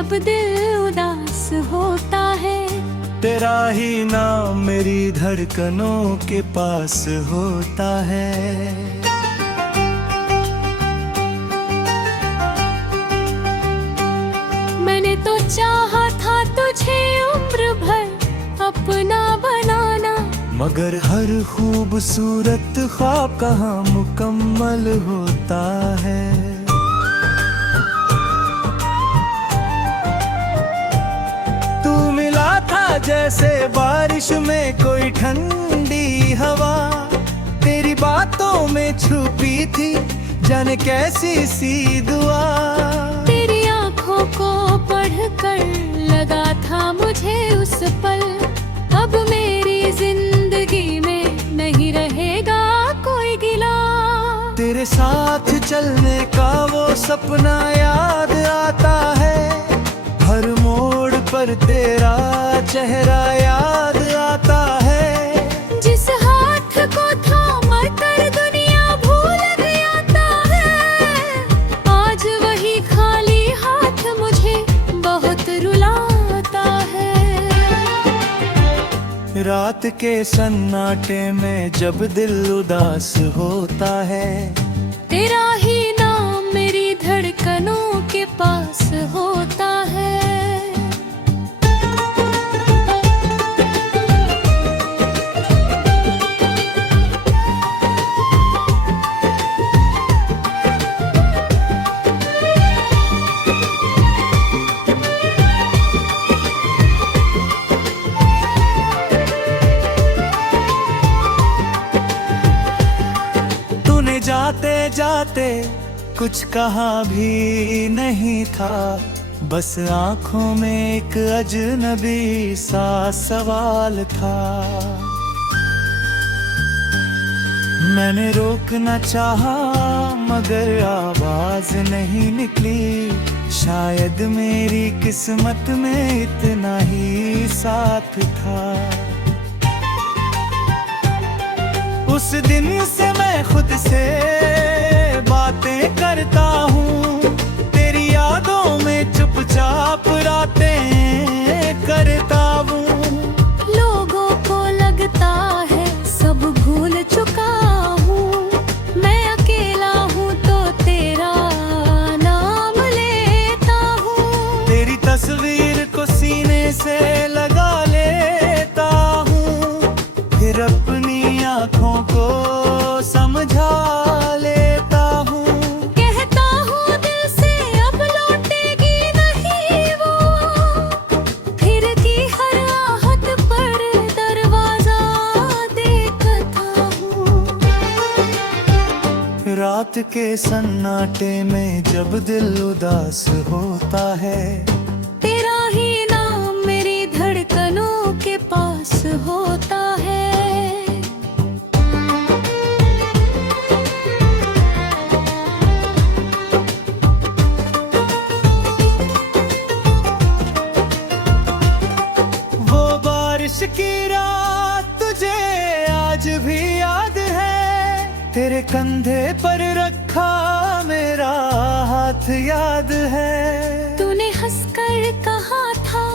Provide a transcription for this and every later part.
जब दिल उदास होता है। तेरा ही नाम मेरी धड़कनों के पास होता है। मैंने तो चाहा था तुझे उम्र भर अपना बनाना, मगर हर खूबसूरत ख्वाब कहाँ मुकम्मल होता है। तू मिला था जैसे बारिश में कोई ठंडी हवा, तेरी बातों में छुपी थी जाने कैसी सी दुआ। तेरी आँखों को पढ़कर लगा था मुझे उस पल, अब मेरी जिंदगी में नहीं रहेगा कोई गिला। तेरे साथ चलने का वो सपना याद आता है, हर मोड़ पर तेरा चेहरा याद आता है। जिस हाथ को थाम कर दुनिया भूल जाता है, आज वही खाली हाथ मुझे बहुत रुलाता है। रात के सन्नाटे में जब दिल उदास होता है, तेरा ही नाम मेरी धड़कनों के पास होता है। जाते जाते कुछ कहा भी नहीं था, बस आंखों में एक अजनबी सा सवाल था। मैंने रोकना चाहा मगर आवाज नहीं निकली, शायद मेरी किस्मत में इतना ही साथ था। उस दिन से मैं खुद से बातें करता हूँ, तेरी यादों में चुपचाप रातें करता हूँ। लोगों को लगता है सब भूल चुका हूँ, मैं अकेला हूँ तो तेरा नाम लेता हूँ। तेरी तस्वीर को सीने से लगा लेता हूँ, फिर अपनी आँखों को समझा लेता हूँ। कहता हूँ दिल से अब लौटेगी नहीं वो, फिर की हर आहट पर दरवाजा देखता हूँ। रात के सन्नाटे में जब दिल उदास होता है, तेरा ही नाम मेरी धड़कनों के पास होता है। की रात तुझे आज भी याद है, तेरे कंधे पर रखा मेरा हाथ याद है। तूने हंसकर कहा था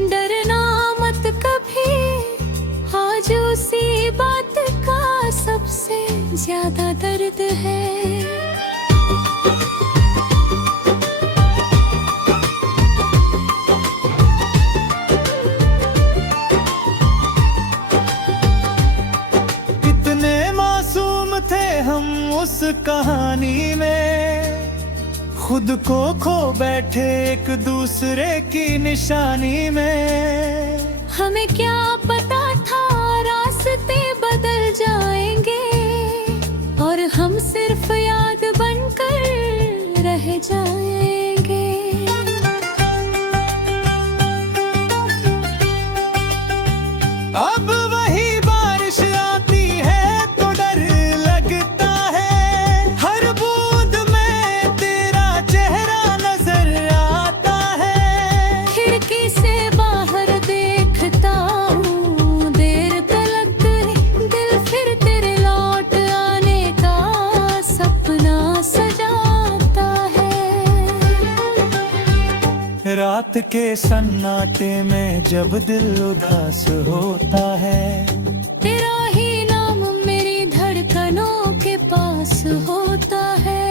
डरना मत कभी, आज उसी बात का सबसे ज्यादा दर्द है। हम उस कहानी में खुद को खो बैठे एक दूसरे की निशानी में। हमें क्या पता था रास्ते बदल जाएंगे और हम सिर्फ याद बनकर रह जाएंगे। अब वही बारिश आती है तो डर लगता है, हर बूंद में तेरा चेहरा नजर आता है। खिड़की से बाहर देखता हूँ रात के सन्नाटे में जब दिल उदास होता है, तेरा ही नाम मेरी धड़कनों के पास होता है।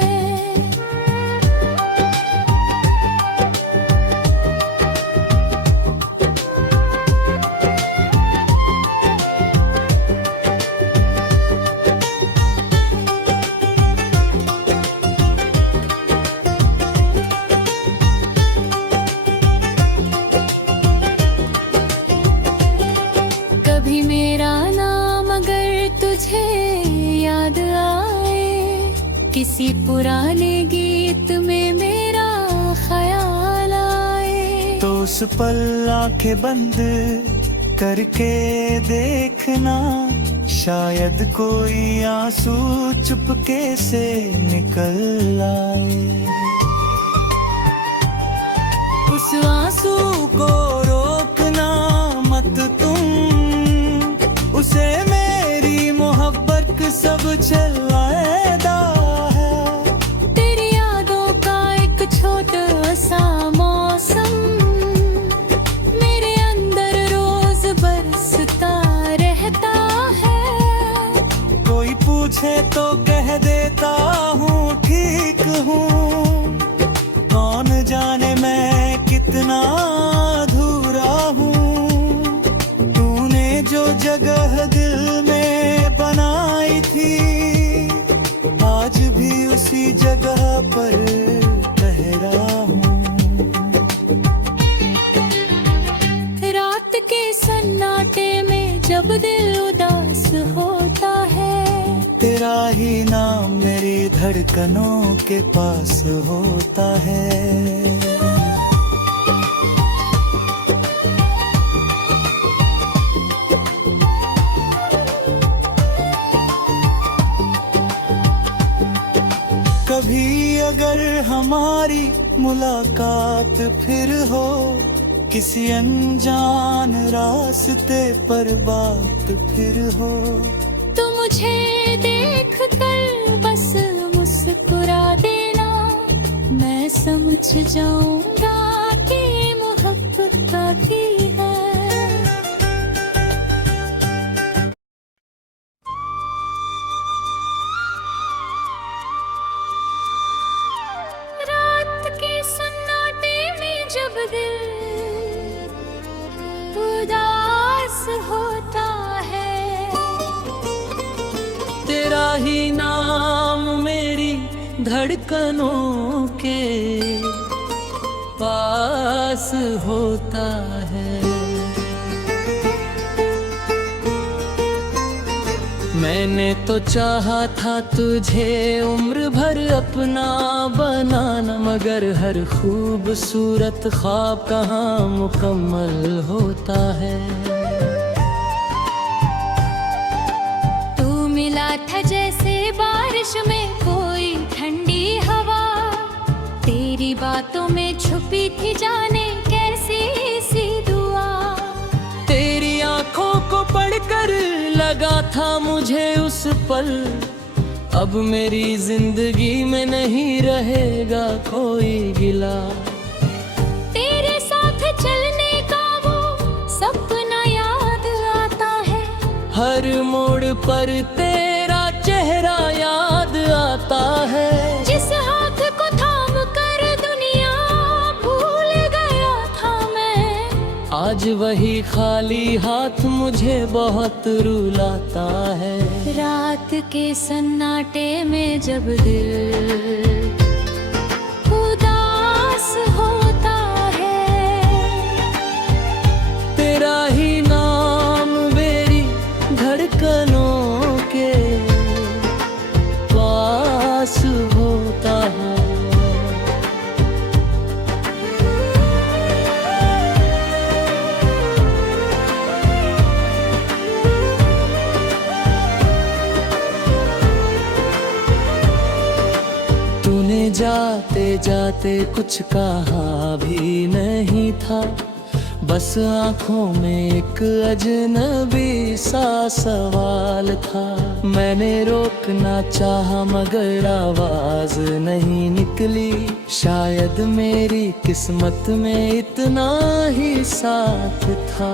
कभी मेरा नाम अगर तुझे याद आए, किसी पुराने गीत में मेरा ख्याल आए, तो उस पल आंखें बंद करके देखना, शायद कोई आंसू चुपके से निकल आए। उस आंसू को रोकना मत तुम, उसे मेरी मोहब्बत सब चलाएदा है। तेरी यादों का एक छोटा सा मौसम मेरे अंदर रोज बरसता रहता है। कोई पूछे तो कह देता हूँ ठीक हूँ, कौन जाने मैं कितना अधूरा हूँ। तूने जो जगह दिल में बनाई थी, आज भी उसी जगह पर ठहरा हूँ। रात के सन्नाटे में जब दिल उदास होता है, तेरा ही नाम मेरी धड़कनों के पास होता है। कभी अगर हमारी मुलाकात फिर हो, किसी अनजान रास्ते पर बात फिर हो, तो मुझे देख कर बस मुस्कुरा देना, मैं समझ जाऊंगा कि मोहब्बत काफी है। रात के सन्नाटे में जब दिल उदास होता है, तेरा ही नाम मेरी धड़कनों के पास होता है। मैंने तो चाहा था तुझे उम्र भर अपना बनाना, मगर हर खूबसूरत ख्वाब कहाँ मुकम्मल होता है। तू मिला था जैसे बारिश में कोई ठंडी हवा, तेरी बातों में छुपी थी जाने कैसी सी दुआ। तेरी आंखों को पढ़कर लगा था मुझे उस पल, अब मेरी जिंदगी में नहीं रहेगा कोई गिला। तेरे साथ चलने का वो सपना याद आता है, हर मोड़ पर तेरा चेहरा याद आता है। जिस हाथ को थाम कर दुनिया भूल गया था मैं, आज वही खाली हाथ मुझे बहुत रुलाता है। रात के सन्नाटे में जब दिल उदास होता है, तेरा ही नाम मेरी धड़कनों के पास होता है। जाते जाते कुछ कहा भी नहीं था, बस आंखों में एक अजनबी सा सवाल था। मैंने रोकना चाहा मगर आवाज नहीं निकली। शायद मेरी किस्मत में इतना ही साथ था।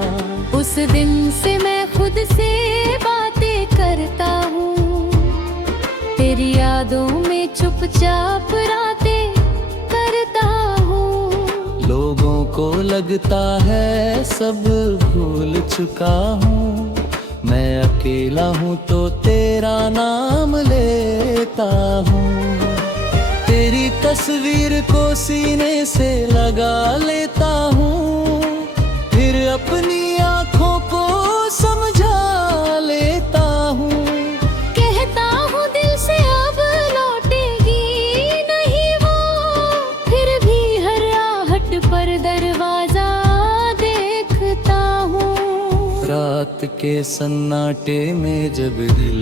उस दिन से मैं खुद से बातें करता हूँ, तेरी यादों में चुपचाप रातें करता हूँ। लोगों को लगता है सब भूल चुका हूँ, मैं अकेला हूँ तो तेरा नाम लेता हूँ। तेरी तस्वीर को सीने से लगा लेता हूँ, फिर अपनी आँखों को समझा लेता हूँ। कहता हूँ दिल से अब लौटेगी नहीं वो, फिर भी हर आहट पर दरवाजा देखता हूँ। रात के सन्नाटे में जब दिल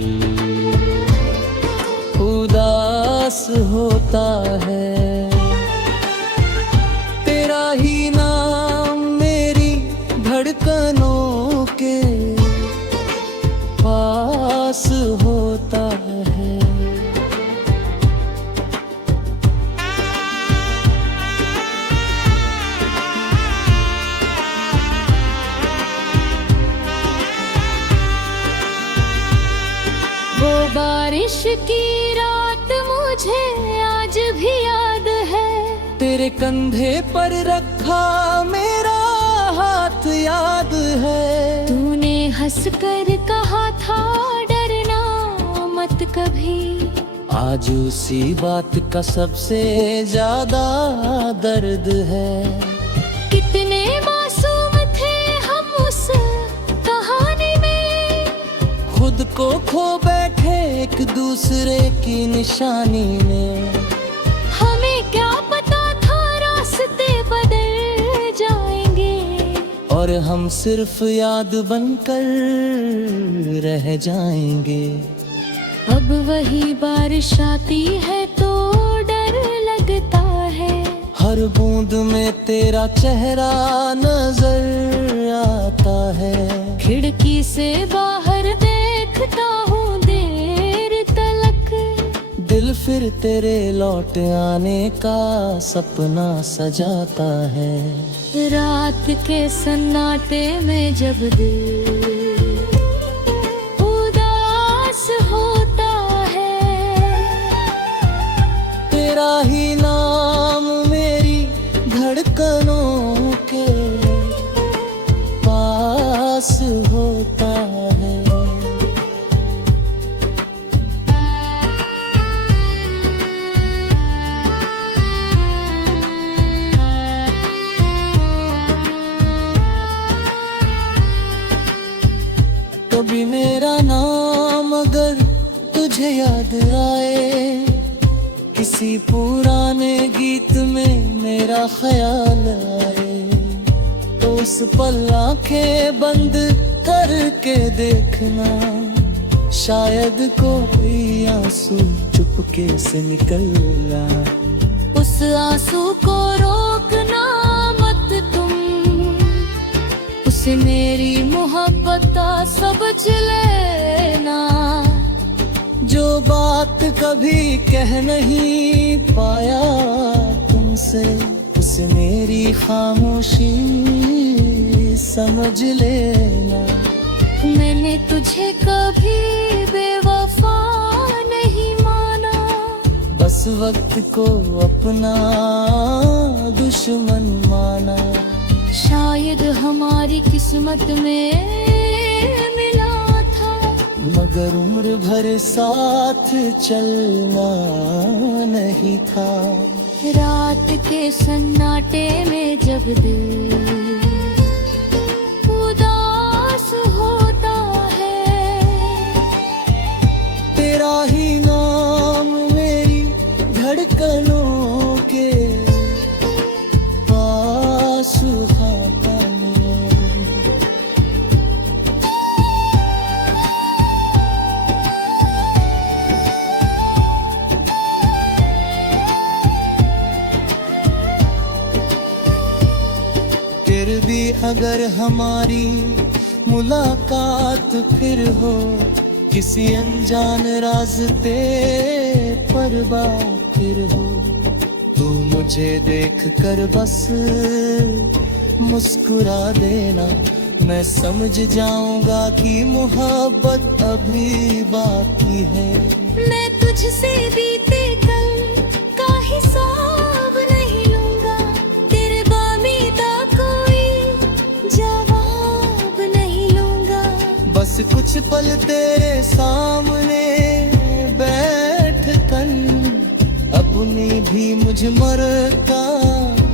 उदास होता है, तेरा ही नाम मेरी धड़कनों के पास होता है। वो बारिश की रात मुझे आज भी याद है, तेरे कंधे पर रखा मेरा हाथ याद है। तूने हंसकर कहा था डरना मत कभी। आज उसी बात का सबसे ज्यादा दर्द है। कितने मासूम थे हम उस कहानी में, खुद को खो बैठे एक दूसरे की निशानी में। हमें क्या पता था रास्ते बदल जाएंगे, और हम सिर्फ याद बनकर रह जाएंगे। अब वही बारिश आती है तो डर लगता है। हर बूंद में तेरा चेहरा नजर आता है। खिड़की से बाहर देखता हूँ देर तलक, दिल फिर तेरे लौट आने का सपना सजाता है। रात के सन्नाटे में जब दिल उदास होता है, तेरा ही नाम मेरी धड़कनों के पास होता है। कभी मेरा नाम अगर तुझे याद आए, किसी पुराने गीत में मेरा ख्याल आए, तो उस पल आंखें बंद करके देखना, शायद कोई आंसू चुपके से निकल आए। उस आंसू को रोकना मत तुम, उसे मेरी मोहब्बत समझ लेना। जो बात कभी कह नहीं पाया तुमसे, उसे मेरी खामोशी समझ लेना। मैंने तुझे कभी बेवफा नहीं माना, बस वक्त को अपना दुश्मन माना। शायद हमारी किस्मत में मिला था, मगर उम्र भर साथ चलना नहीं था। रात के सन्नाटे में जब दिल उदास होता है, तेरा ही नाम मेरी धड़कनों के पास होता है। अगर हमारी मुलाकात फिर हो, किसी अनजान रास्ते पर बात फिर हो, तू मुझे देख कर बस मुस्कुरा देना, मैं समझ जाऊंगा कि मोहब्बत अभी बाकी है। मैं तुझसे बीते कल का हिसाब नहीं लूंगा, तेरे बामीदा कोई जवाब नहीं लूंगा। बस कुछ पल तेरे सामने बैठ कर अपनी भी मुझ मरता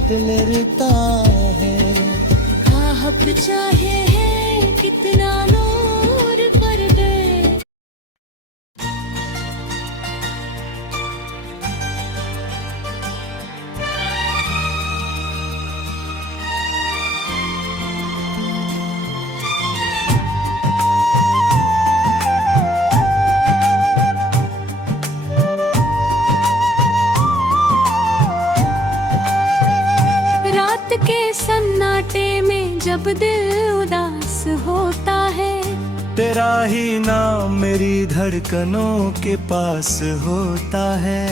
दिलरता है। हक चाहे है कितना नूर पर दे। रात के सन्नाटे में जब दिल उदास होता है, तेरा ही नाम मेरी धड़कनों के पास होता है।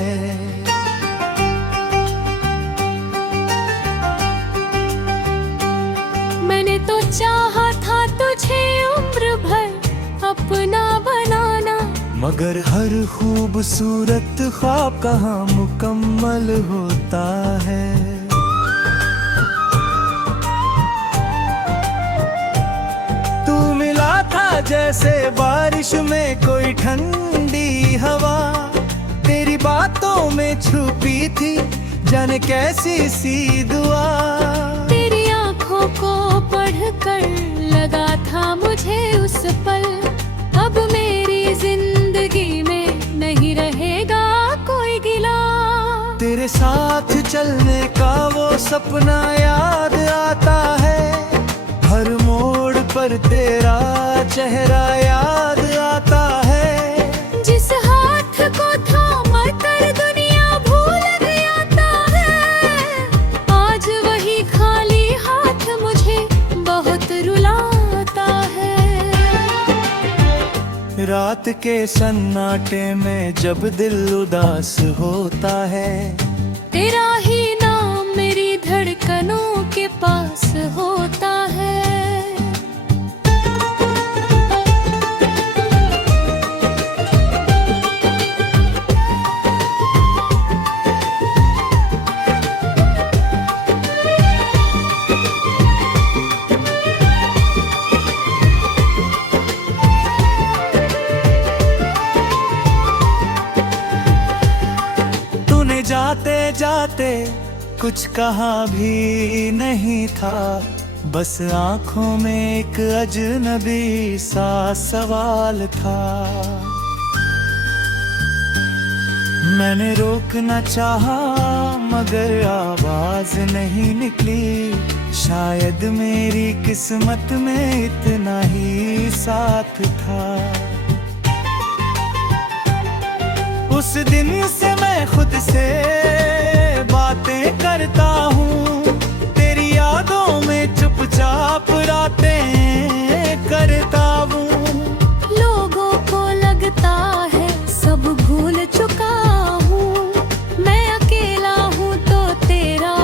मैंने तो चाहा था तुझे उम्र भर अपना बनाना, मगर हर खूबसूरत ख्वाब कहाँ मुकम्मल होता है। जैसे बारिश में कोई ठंडी हवा, तेरी बातों में छुपी थी जाने कैसी सी दुआ। तेरी आँखों को पढ़कर लगा था मुझे उस पल, अब मेरी जिंदगी में नहीं रहेगा कोई गिला। तेरे साथ चलने का वो सपना याद आता है, हर मोड़ पर तेरा चेहरा याद आता है। जिस हाथ को थामा कर दुनिया भूल जाता है, आज वही खाली हाथ मुझे बहुत रुलाता है। रात के सन्नाटे में जब दिल उदास होता है, तेरा ही नाम मेरी धड़कनों के पास होता है। जाते जाते कुछ कहा भी नहीं था, बस आंखों में एक अजनबी सा सवाल था। मैंने रोकना चाहा मगर आवाज नहीं निकली, शायद मेरी किस्मत में इतना ही साथ था। उस दिन से मैं खुद से बातें करता हूँ, तेरी यादों में चुपचाप रातें करता हूँ। लोगों को लगता है सब भूल चुका हूँ, मैं अकेला हूँ तो तेरा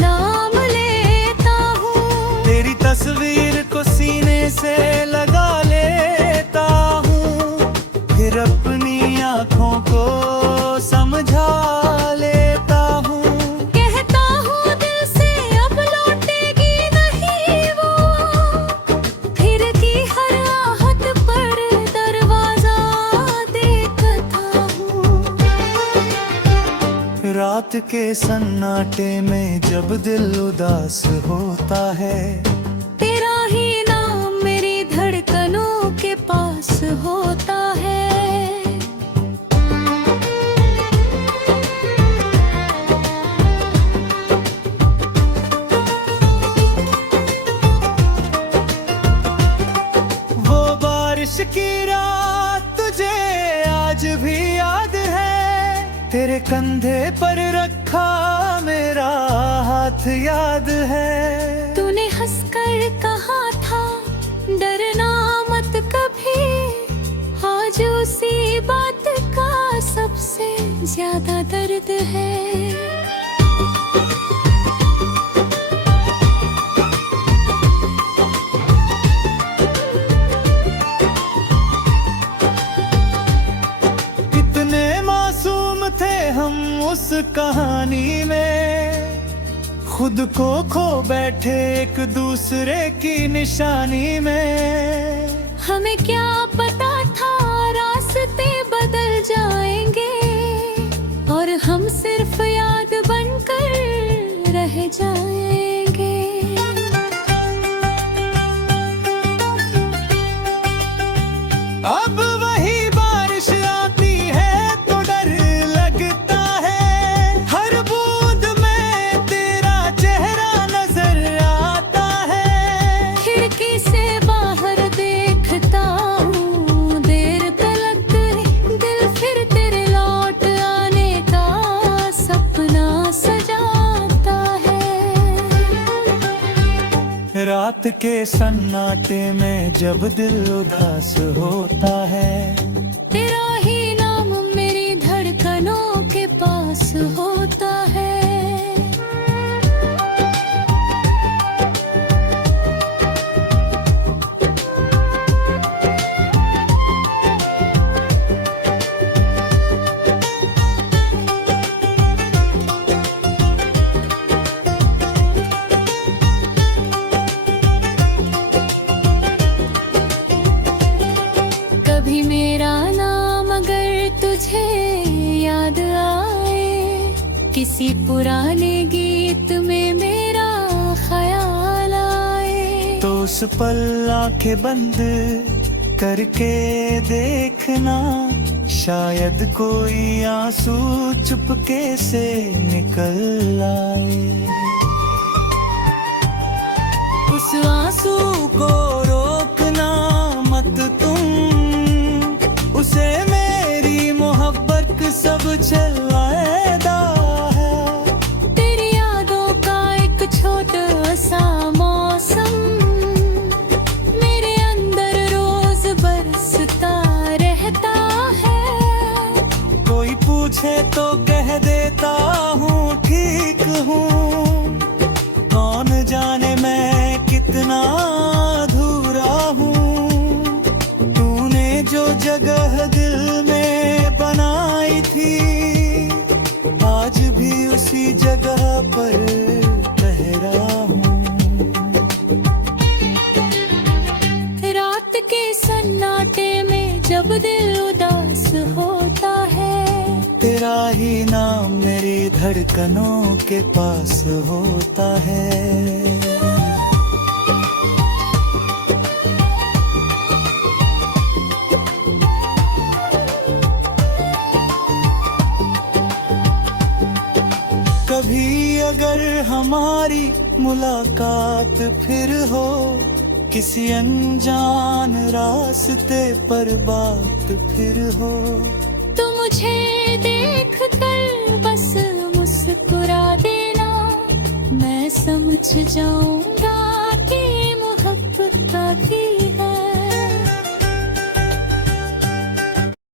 नाम लेता हूँ। तेरी तस्वीर को सीने से लगा लेता हूँ, फिर अपनी आँखों को समझा लेता हूँ। कहता हूँ दिल से अब लौटेगी नहीं वो, फिर की हर आहट पर दरवाजा देखता हूँ। रात के सन्नाटे में जब दिल उदास होता है, तेरा ही नाम मेरी धड़कनों के पास होता है। की रात तुझे आज भी याद है, तेरे कंधे पर रखा मेरा हाथ याद है। तूने हंसकर कहा था डरना मत कभी, आज उसी बात का सबसे ज्यादा दर्द है। कितने मासूम थे हम उस कहानी में, खुद को खो बैठे एक दूसरे की निशानी में। हमें क्या पता था रास्ते बदल जाएंगे, और हम सिर्फ याद बनकर रह जाएंगे। अब वही बारिश आती है तो डर लगता है, हर बूंद में तेरा चेहरा नजर आता है। खिड़की से बाहर देखता हूँ, देर तलक दिल फिर तेरे लौट आने का सपना सजाता है। रात के सन्नाटे में जब दिल उदास होता है, तेरा ही नाम मेरी धड़कनों के पास होता है। कभी मेरा नाम अगर तुझे याद आए, किसी पुराने गीत में मेरा ख्याल आए, तो उस पल आंखें बंद करके देखना, शायद कोई आंसू चुपके से निकल आए। उस आंसू को रोकना मत तुम, उसे मेरी मोहब्बत सब चलाएदा है। तेरी यादों का एक छोटा सा मौसम मेरे अंदर रोज बरसता रहता है। कोई पूछे तो कह देता हूँ ठीक हूँ, कौन जाने मैं कितना अधूरा हूँ। तूने जो जगह दिल में बनाई थी, आज भी उसी जगह पर ठहरा हूँ। रात के सन्नाटे में जब दिल उदास होता है, तेरा ही नाम मेरी धड़कनों के पास होता है। कभी अगर हमारी मुलाकात फिर हो, किसी अनजान रास्ते पर बात फिर हो, तो मुझे देख कर बस मुस्कुरा देना, मैं समझ जाऊंगा